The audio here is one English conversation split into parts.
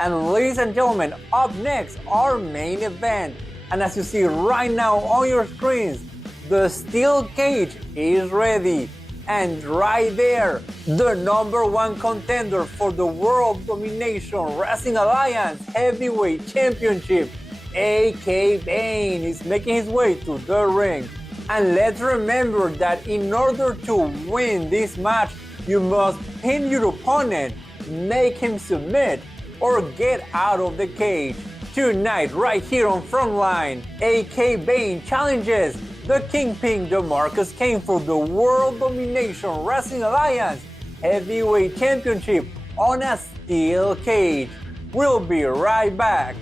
And ladies and gentlemen, up next, our main event. And as you see right now on your screens, the steel cage is ready. And right there, the #1 contender for the World Domination Wrestling Alliance Heavyweight Championship, AK Baine, is making his way to the ring. And let's remember that in order to win this match, you must pin your opponent, make him submit, or get out of the cage. Tonight, right here on Frontline, AK Baine challenges the Kingpin Demarcus Kane for the World Domination Wrestling Alliance Heavyweight Championship on a steel cage. We'll be right back.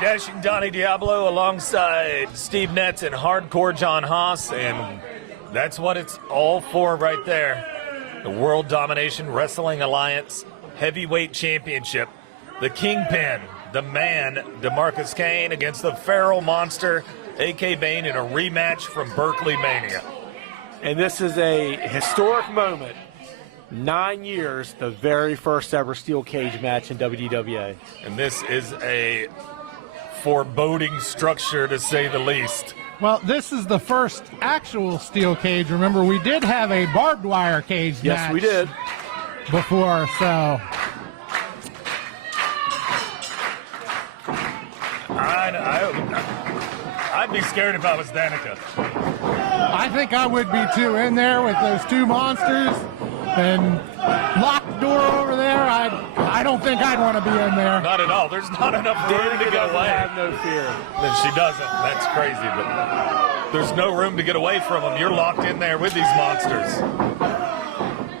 Dashing Donnie Diablo alongside Steve Netz and Hardcore John Haas, and that's what it's all for right there. The World Domination Wrestling Alliance Heavyweight Championship. The Kingpin, the man, Demarcus Kane, against the Feral Monster, AK Baine, in a rematch from Berkeley Mania. And this is a historic moment. 9 years, the very first ever steel cage match in WDWA. And this is a foreboding structure, to say the least. Well, this is the first actual steel cage. Remember, we did have a barbed wire cage match. Yes, we did. Before, so. I'd be scared if I was Danica. I think I would be too, in there with those two monsters and lock the door over there. I don't think I'd want to be in there. Not at all. There's not enough room to get away. Have no fear. Then she doesn't. That's crazy, but there's no room to get away from them. You're locked in there with these monsters.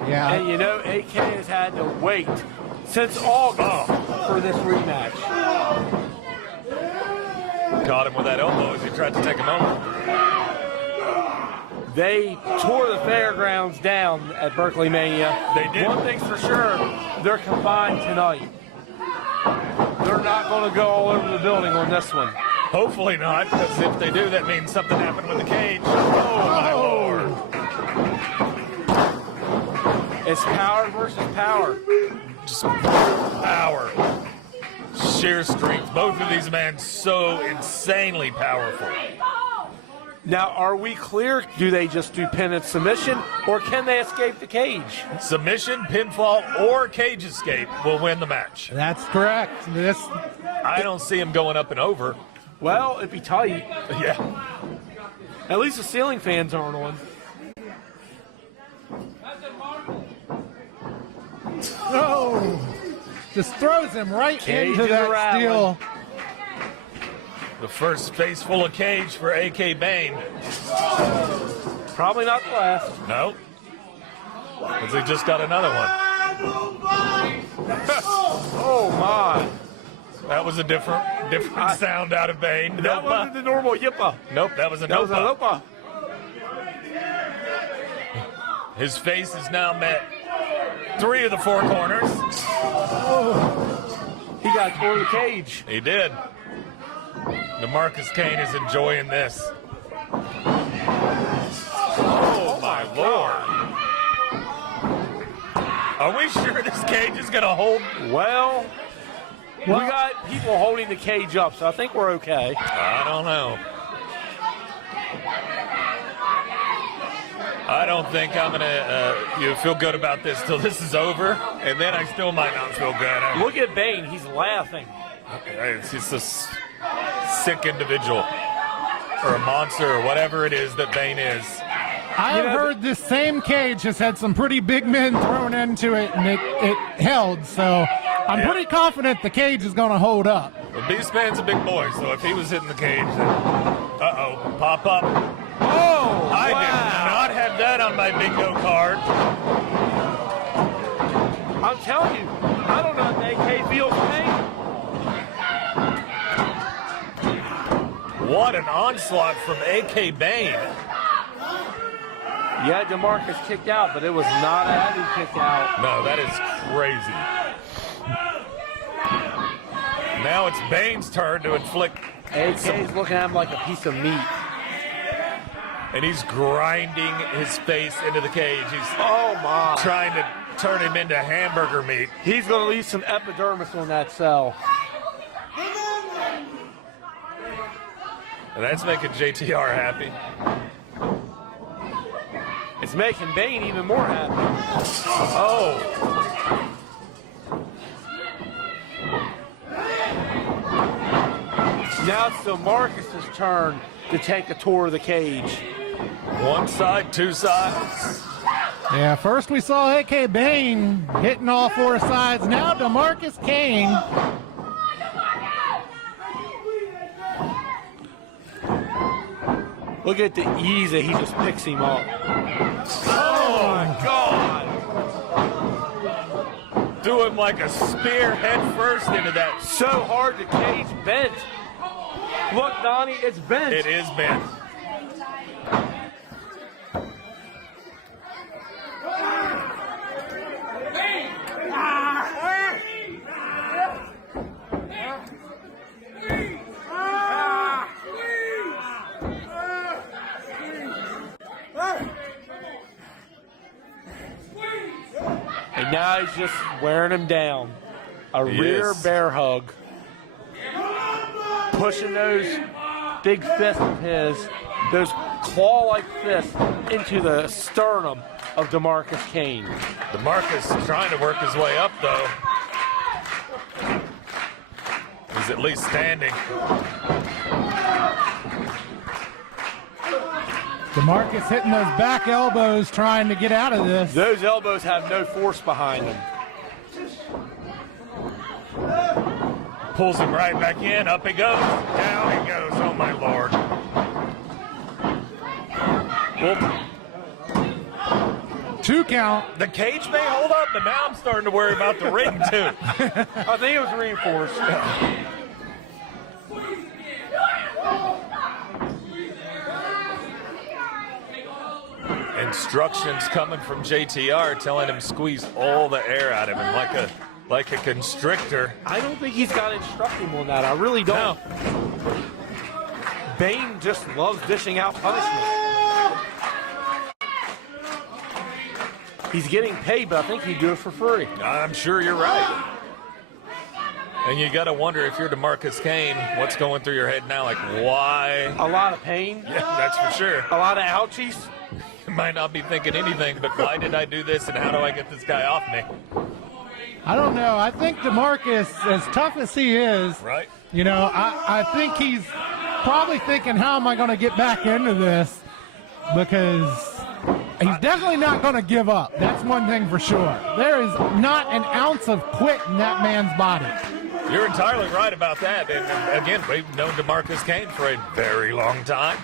Yeah. And you know, AK has had to wait since August for this rematch. Caught him with that elbow as he tried to take him over. They tore the fairgrounds down at Berkeley Mania. They did. One thing's for sure, they're confined tonight. They're not going to go all over the building on this one. Hopefully not, because if they do, that means something happened with the cage. Oh, my Lord. It's power versus power. Just power. Sheer strength. Both of these men so insanely powerful. Now, are we clear? Do they just do pin and submission, or can they escape the cage? Submission, pinfall, or cage escape will win the match. That's correct. I don't see him going up and over. Well, it'd be tight. Yeah. At least the ceiling fans aren't on. Oh, just throws him right Cages into that are rattling. steel. The first face full of cage for AK Baine. Probably not the last. No. Because he just got another one. Oh, my. That was a different sound out of Baine. That wasn't the normal yippa. Nope, that was a That was a nopa. lopa. His face has now met 3 of the 4 corners. He got toward the cage. He did. Demarcus Kane is enjoying this. Oh, my Lord. Are we sure this cage is going to hold? Well, we got people holding the cage up, so I think we're okay. I don't know. I don't think I'm going to feel good about this till this is over, and then I still might not feel good. Look at Baine. He's laughing. He's a sick individual, or a monster, or whatever it is that Baine is. I've heard this same cage has had some pretty big men thrown into it, and it held. So I'm pretty confident the cage is going to hold up. Well, Beastman's a big boy, so if he was hitting the cage, then pop up. Oh, I did not have that on my bingo card. I'm telling you, I don't know if AK feels pain. What an onslaught from AK Baine. Yeah, Demarcus kicked out, but it was not a heavy kick out. No, that is crazy. Now it's Baine's turn to inflict. AK's looking at him like a piece of meat. And he's grinding his face into the cage. He's trying to turn him into hamburger meat. He's going to leave some epidermis on that cell. And that's making JTR happy. It's making Baine even more happy. Oh. Now it's Demarcus' turn to take a tour of the cage. One side, 2 sides. Yeah, first we saw AK Baine hitting all 4 sides. Now Demarcus Kane. Look at the ease that he just picks him up. Oh my God! Do him like a spear head first into that. So hard the cage bent. Look, Donnie, it's bent. It is bent. And now he's just wearing him down. A rear bear hug. Pushing those big fists of his, those claw-like fists, into the sternum of Demarcus Kane. Demarcus trying to work his way up, though. He's at least standing. Demarcus hitting those back elbows trying to get out of this. Those elbows have no force behind them. Pulls him right back in. Up he goes. Down he goes. Oh, my Lord. Well, 2 count. the cage may hold up, but now I'm starting to worry about the ring, too. I think it was reinforced. Instructions coming from JTR telling him squeeze all the air out of him like a constrictor. I don't think he's got to instruct him on that. I really don't. No. Baine just loves dishing out punishment. He's getting paid, but I think he'd do it for free. I'm sure you're right. And you got to wonder if you're Demarcus Kane, what's going through your head now? Like, why? A lot of pain. Yeah, that's for sure. A lot of ouchies. You might not be thinking anything, but why did I do this and how do I get this guy off me? I don't know. I think Demarcus, as tough as he is, Right. you know, I think he's probably thinking, how am I going to get back into this? Because he's definitely not going to give up. That's one thing for sure. There is not an ounce of quit in that man's body. You're entirely right about that. And again, we've known Demarcus Kane for a very long time.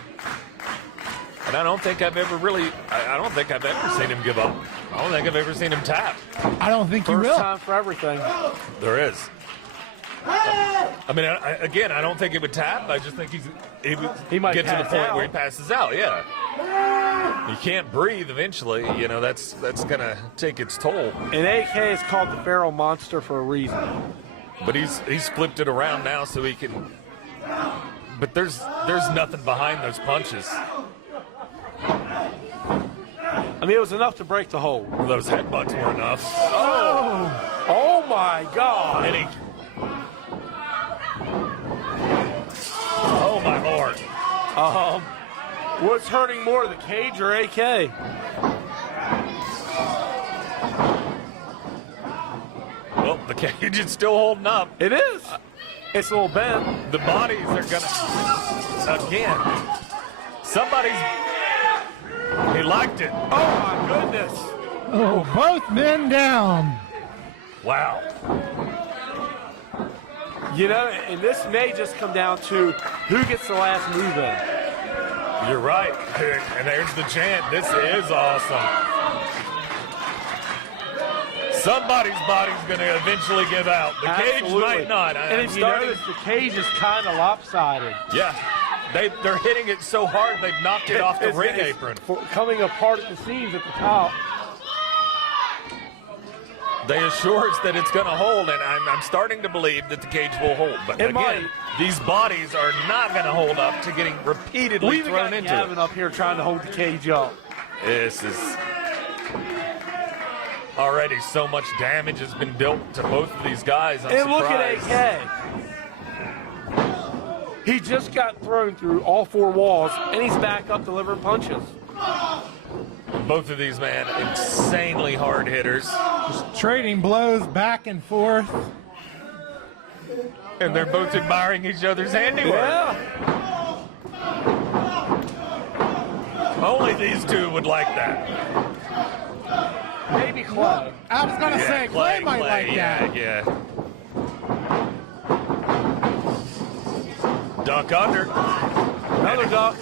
And I don't think I've ever seen him give up. I don't think I've ever seen him tap. I don't think you First will. time for everything. There is. I mean, I don't think he would tap. I just think he might get to the pass point out. where he passes out. Yeah. He can't breathe eventually. You know, that's going to take its toll. And AK is called the Feral Monster for a reason. But he's flipped it around now so he can. But there's nothing behind those punches. I mean, it was enough to break the hold. Those headbutts were enough. Oh my God. And he. Oh my Lord. What's hurting more, the cage or AK? Well, the cage is still holding up. It is. It's a little bent. The bodies are gonna. Again. Somebody's. He liked it. Oh my goodness. Oh, both men down. Wow. You know, and this may just come down to who gets the last move in. You're right. And there's the chant. This is awesome. Somebody's body's going to eventually give out. The cage Absolutely. might not. And if you notice, the cage is kind of lopsided. Yeah. They're hitting it so hard they've knocked it off the ring apron. Coming apart at the seams at the top. They assure us that it's going to hold, and I'm starting to believe that the cage will hold. But It again, might. these bodies are not going to hold up to getting repeatedly We've thrown got into Gavin it. up here trying to hold the cage up. This is already so much damage has been dealt to both of these guys. I'm And look surprised. at AK. He just got thrown through all 4 walls, and he's back up delivering punches. Both of these, man, insanely hard hitters. Trading blows back and forth. And they're both admiring each other's handiwork. Yeah. Only these two would like that. Maybe Clay. I was going to say, Clay might like that. Yeah. Duck under. Another duck.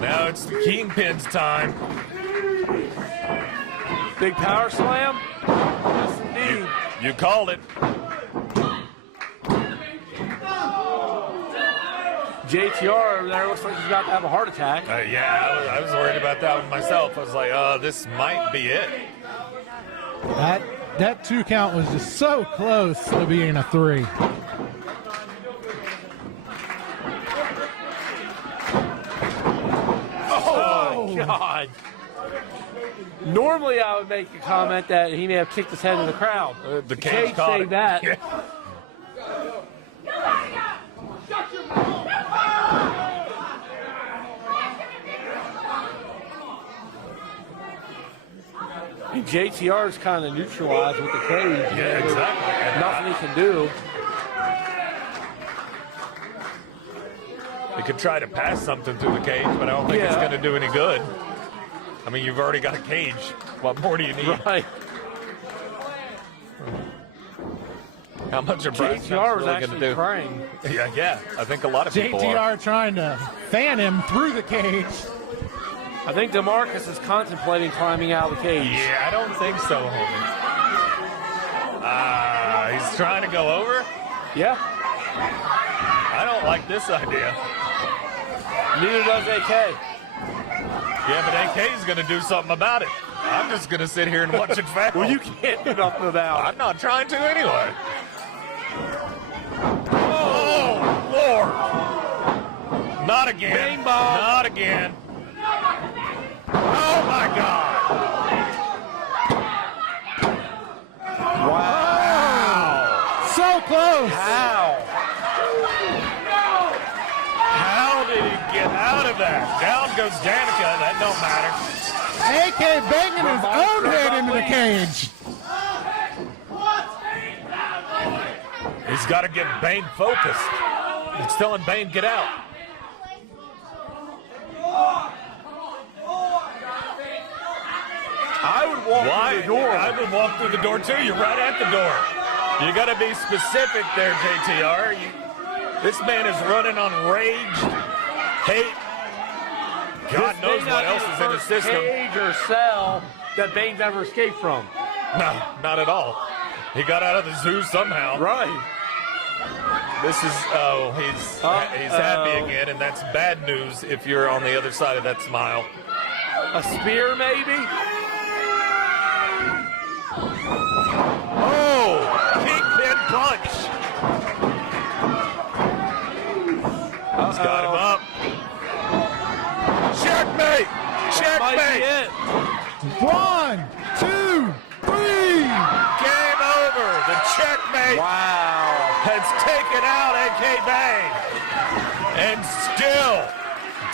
Now it's the Kingpin's time. Big power slam. Yes, indeed. You called it. JTR over there looks like he's about to have a heart attack. Yeah, I was worried about that one myself. I was like, this might be it. That 2 count was just so close to being a 3. Oh, my God. Normally, I would make a comment that he may have kicked his head in the crowd. The cage caught saved it. that. Yeah. And JTR is kind of neutralized with the cage. Yeah, exactly. Nothing he can do. could try to pass something through the cage, but I don't think it's Yeah. going to do any good. I mean, you've already got a cage. What more do you need? Right. How much are Brass JTR Knucks was really going actually to do? crying. Yeah. I think a lot of people are. JTR trying to fan him through the cage. I think Demarcus is contemplating climbing out of the cage. Yeah, I don't think so, homie. He's trying to go over. Yeah. I don't like this idea. Neither does AK. Yeah, but AK's going to do something about it. I'm just going to sit here and watch it fail. Well, you can't do nothing about it. I'm not trying to anyway. Oh, Lord. Not again. Bang ball. Not again. Oh, my God. Wow. So close. How? How did he get out of that? Down goes Danica. That don't matter. AK banging his own head into the cage. He's got to get Baine focused. He's telling Baine, get out. I would walk through the door. I would walk through the door too. You're right at the door. You got to be specific there, JTR. This man is running on rage, hate. God This knows may what not else be is the in the first system. cage or cell that Baine's ever escaped from. No, not at all. He got out of the zoo somehow. Right. This is, he's happy again, and that's bad news if you're on the other side of that smile. A spear, maybe? Oh, kingpin punch. He's got him up. Checkmate! Might be Checkmate! it. 1, 2, 3. Game over. The checkmate Wow. has taken out AK Baine. And still,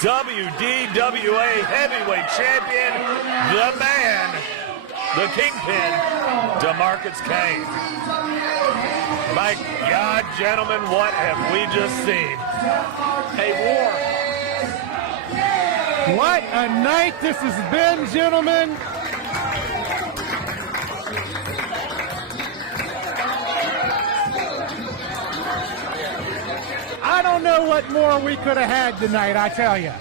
WDWA Heavyweight Champion, the man, the kingpin, Demarcus Kane. My God, gentlemen, what have we just seen? Hey, War. What a night this has been, gentlemen. I don't know what more we could have had tonight, I tell you.